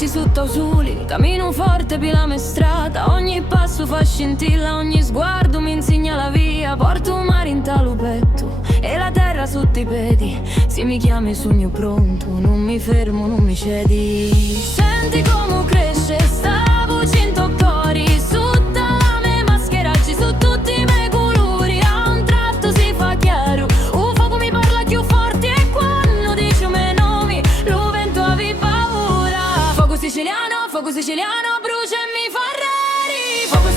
notti su Tausuli, cammino forte per la strada. Ogni passo fa scintilla, ogni sguardo mi insegna la via. Porto un mare in talupetto e la terra sotto i piedi. Se mi chiami sogno pronto, non mi fermo, non mi cedi. Senti come cresce sta voce in toccori, sotto la me mascheraggi, su tutti i miei colori. A un tratto si fa chiaro, un fuoco mi parla più forte e quando dice i miei nomi, lo vento avevi paura. Fuoco siciliano, brucia e mi fa rari. Fuoco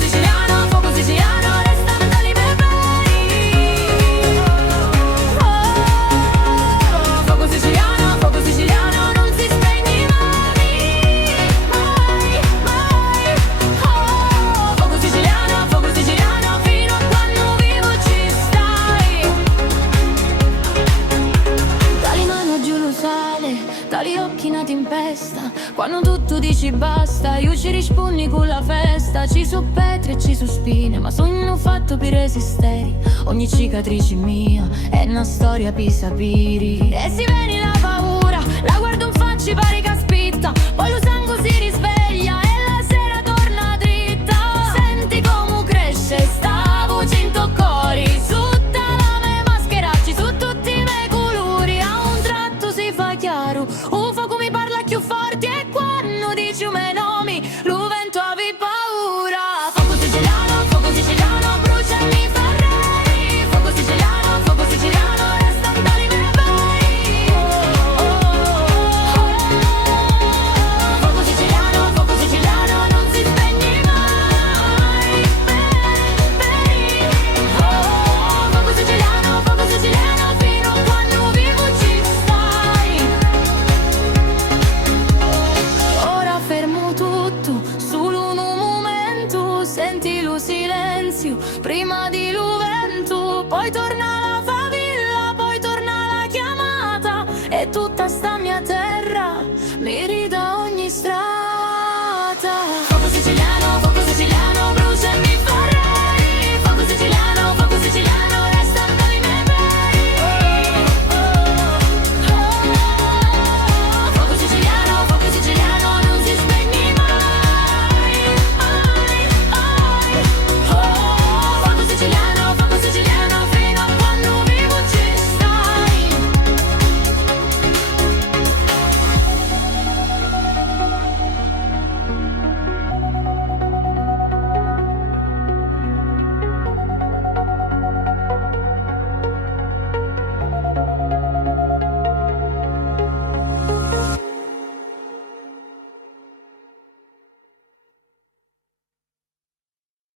siciliano, resta mentali per bene. Fuoco siciliano, non si spegne mai, mai, mai. Fuoco siciliano, fino a quando vivo ci stai. Dali mano giù lo sale, dali occhi nati in pesta. Quando tutto dici basta, io ci rispondi con la festa. Ci so petri e ci so spine, ma sono fatto per resistere. Ogni cicatrice mia è una storia per sapere. E si viene la paura, la guardo in faccia e pare che spitta. Poi lo sangue si risveglia e la sera torna dritta. Senti come cresce sta voce in toccori, tutta la me mascheracci, su tutti i miei colori. A un tratto si fa chiaro, un fuoco mi parla più forte e quando dici i miei nomi, lo vento avevi paura. Fuoco siciliano, brucia e mi fa rari. Fuoco siciliano, resta andare per bei. Fuoco siciliano, non si spegne mai. Fuoco siciliano, fino a quando vivo ci stai. Ora fermo tutto, solo un momento. Senti lo silenzio, prima di lo vento. Poi torna la favilla, poi torna la chiamata. E tutta sta mia terra mi rida ogni strada.